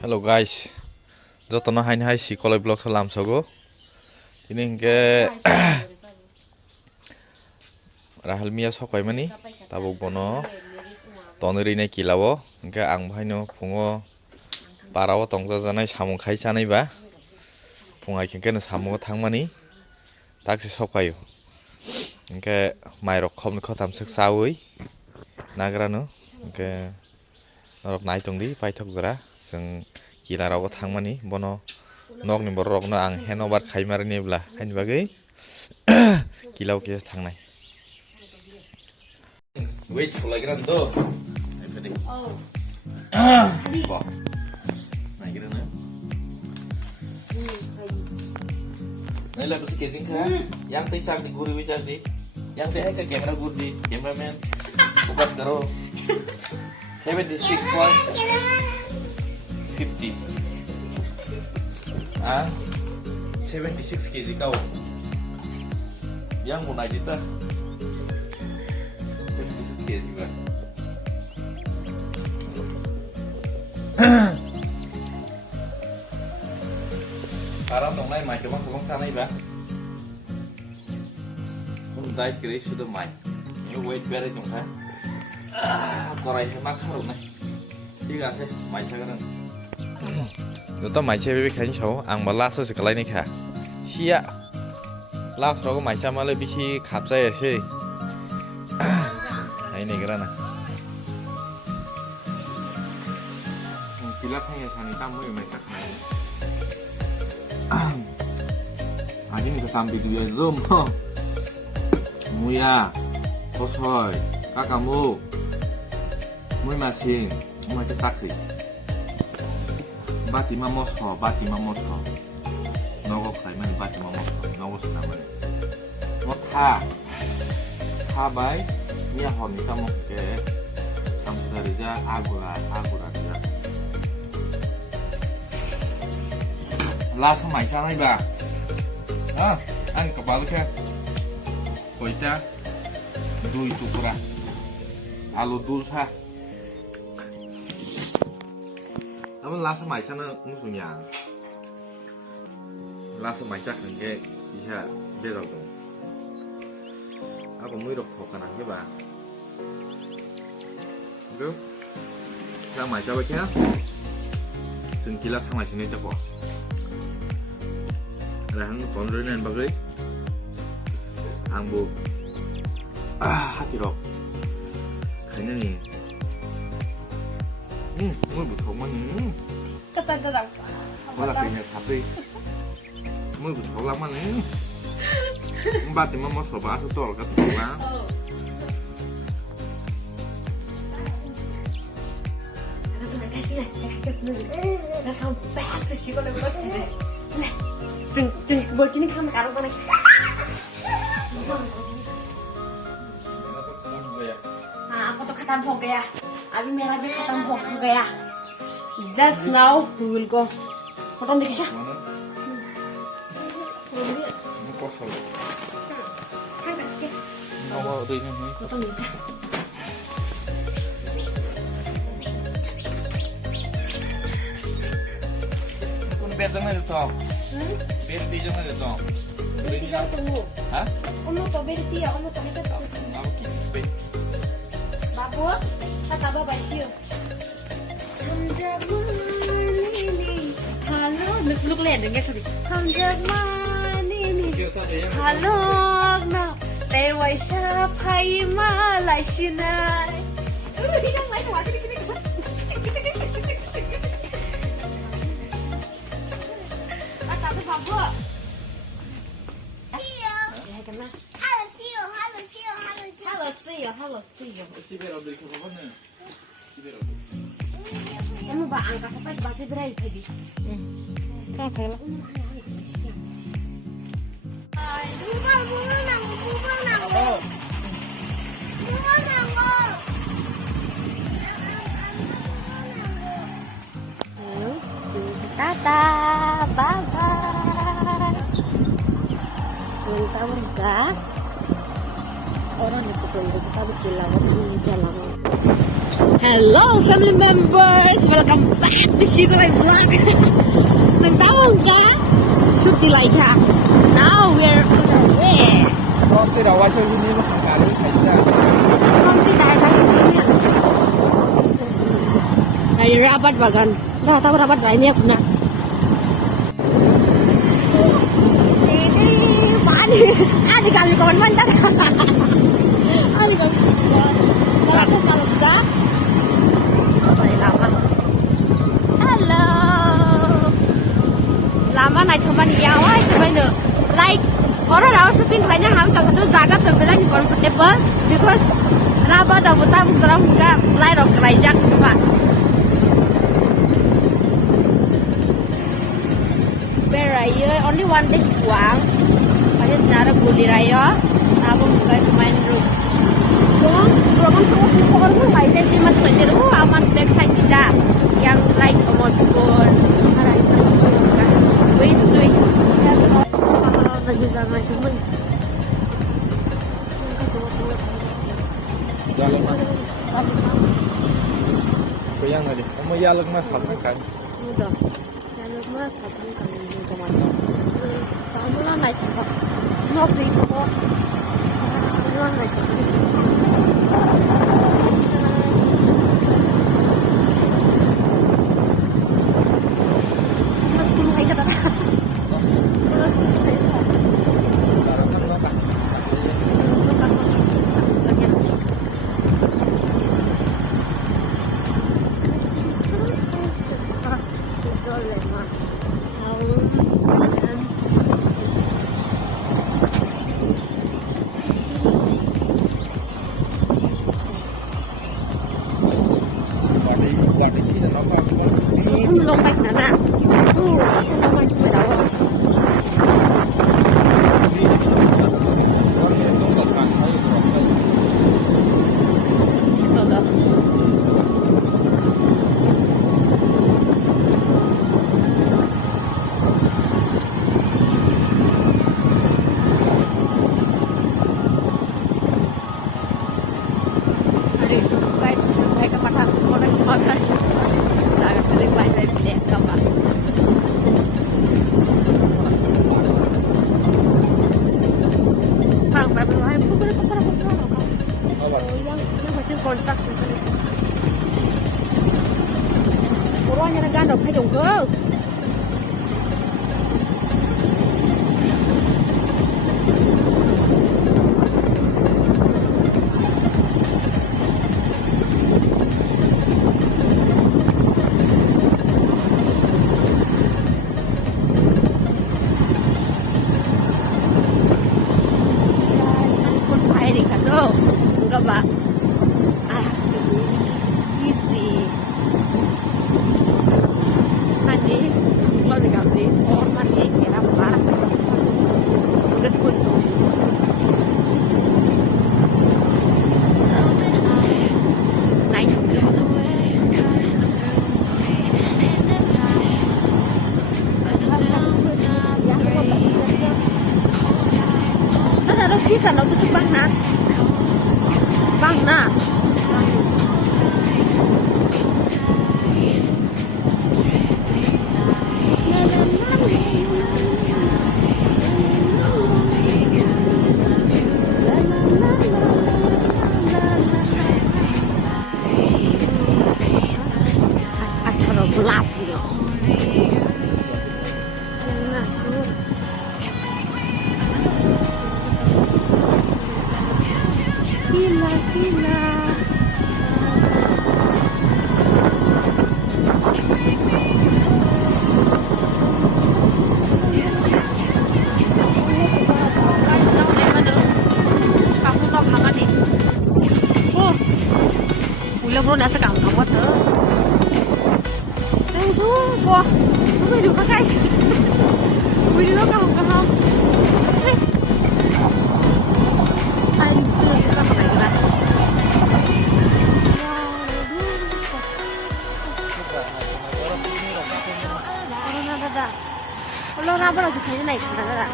Hello guys, jotono haini hai si koloi blog salam sogo. Ini hingke Rahel Mia sokai mani tabuk bono toneri ne kilawo hingke ang bhaino pungo parawo tongja janai samung khai chanai ba pungai hingke no samung thangmani takse sokayo hingke mairok khomni khotam sik sawi nagrano hingke norok nai tongdi paithok jora जों किलारावबो थांमानि बनो नगनि बररकनो आं हेनोभार खाइमारनिब्ला हायनि बागै किलाव case थांनाय wait सलायग्रान दो आइफादि औ बा नागिरनो नैला बस केजिं खा yang तै सागदि गुरि विचारदि yang तै है का कैमरा गुरदि कैमरामैन फोकस करो 76 point 50 76 kg kau yang mau naik kita 76 kg juga sekarang dong naik coba tolong sana iba pun diet kiri sudah main ini weight bear itu kan korai hemat harus nih tiga sih main sekarang Nonton mai cewek bebek kain show, ang malas tuh sekelai nih kah? Siap, las rogo mai sama lebih si kapsa ya sih. Ini kerana. Kilap hanya sani tamu yang mereka kenal. Aja nih kesambi dia zoom. Muya, kosoy, kakakmu, muy masing, cuma kesaksi. Bati mamosho, nogo kaiman bati mamosho, nogo senaman. Motha, habai, nia hon kamu ke samsarija agura dia. Las mai sana iba. Ang kepala ke. Koita, dui tukura. Alu dulsa. Namun lasa mai sana musuh yang lasa mai cak nengke bisa beda dong. Aku mau irok thokan aja ba. Itu, sang mai coba kya? Sengkila sang mai sini coba. Lahan kondoran bagai. Angbu, hati rok. Kayaknya nih. Mới bụt thổ mà Kata Malah kayaknya tapi Mới bụt thổ lama nih Mbak tim mau soba setol kata Mbak Welcome back to Shikola Vlog today. Nah, buat ini kamu karo sana. Apa tuh kata भोग गया अभी मेरा भी खत्म हो गया just now we will go photo देखिए photo देखिए Con bé giống này được không? Bé tí giống này được không? Bé tí giống tunggu. Hah? Om to bé tí ya, om to bé tí. Aku kini bé. Babu, kata baba sih. Halo, look lihat dengar sorry. Halo, no. Lewai siapa malai sinai. Yang lain wajib gini. Kata tu babu. Iya. Ya kena. Halo, see you. Cibero beli ke mana? Cibero. Kamu ba angka sampai sebagai berai tadi. Kenapa ya? Tata, bye bye. Sebentar, orang itu kita bikin lama ini jalan. Hello family members, welcome back to Shikolai Vlog. Sang tahu enggak? Shoot di Laika. Now we're on our way. From the daerah ini. Dari Rabat Bagan. Dah tahu Rabat lainnya punya. Ini pani. Ada kami kawan mantan. Ada kami. Kalau aku sama juga. Hello. Lama naik teman ya, wah sebenarnya like orang rawat syuting banyak ham tak ada jaga terbilang comfortable because raba dah buta terang enggak lain orang kerajak pak. Beraya only one day puang, pada sejarah guli raya, namun bukan main room. Program tu orang pun baik jadi macam macam tu aman backside kita yang like amount pun ada itu kan waste tu lagi zaman tu pun Jalan mas. Bayang aja. Kamu jalan mas apa kan? mudah jalan mas apa kan ini zaman kamu lah naik apa nak pergi apa kamu lah naik lông bạch nè nè lông bạch chúng mày đâu construction orang yang gandok hay dùng cơ con phải đi cả đâu các bạn bisa lo busuk banget banget acara gelap gitu. Gila. Kamu tahu kapan nih? Udah bro nasa kamu kamu tuh. Kok, aku juga guys. Boleh lo kamu kamu. Kalau raba lagi kayak naik mana?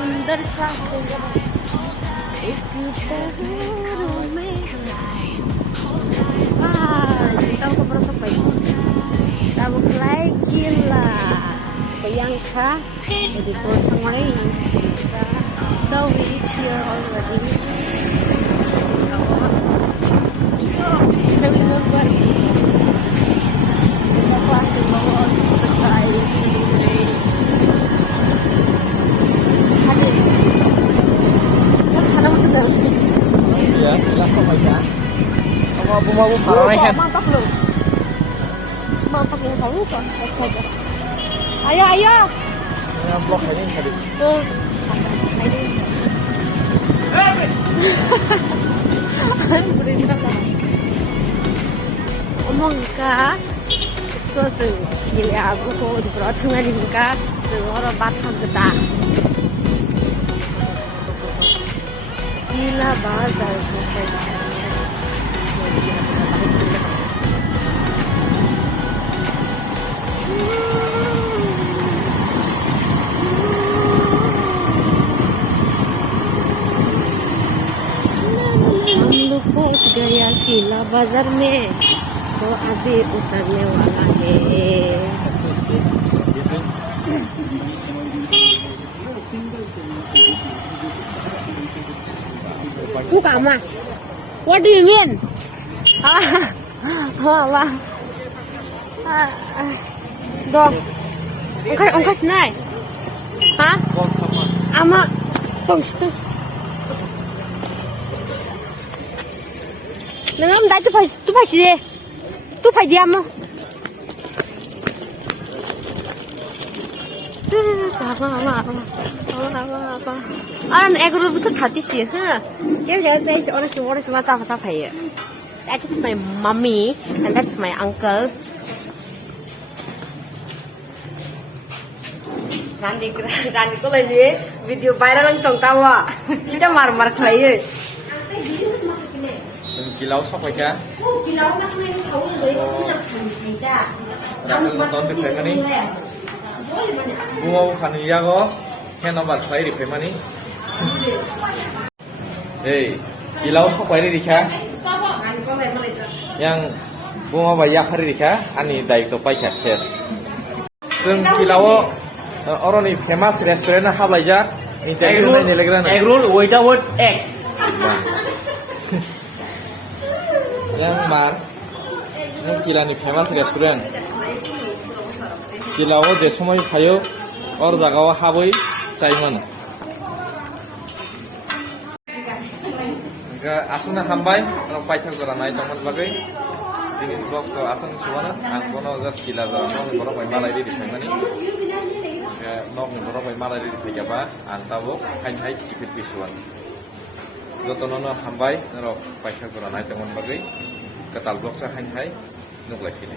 Oh, सुंदर सा एक पहलू में tahu ko berapa baik tahu like gila bayangka jadi terus mulai so we reach here already so we move back kita pasti bawa guys hadir kan sana sudah ya bilang apa ya mau parah kan mantap loh mantap yang saya kan saja ayo ya blok ini tadi tuh omong ka so gile aku ko di perotngan ka orang batang geda gila bazar selesai हम लोग पहुंच गया किला बाजार में तो अभी उतरने वाला है buka mah what do you mean wah dong ongkos naik hah ama tong situ nengam dah tu dia mah apa orang egrol besar hati sih dia jangan saya orang semua sama ya that is my mommy and that's my uncle Rani ko lagi video viral ang tong tawa kita mar khlai kilau sok phải cha kilau na khlai sauเลยจะthành thành ra Đang nonton di film ini bunga kan iya go hen nomor saya di film ini kilau sok phải đi cha yang bunga banyak hari di cha ani dai to pai chat chatซึ่งkilau orang ini famous restoran apa aja interview ini lagi kan egg roll without egg yang mar yang kila ni famous restoran kilao de সময় খায়ো or জাগাও হাবই চাইমান asuna hambai orang paithak jora nai tongman bagai dini blog ko asan suwana ang kono jas kila jora no boro pai malai di thangani no boro pai malai di thajaba ang tabo kain hai tipit pisuan jotono hambai ro paithak jora nai tongman bagai ketal blog sa kain hai nuklai kini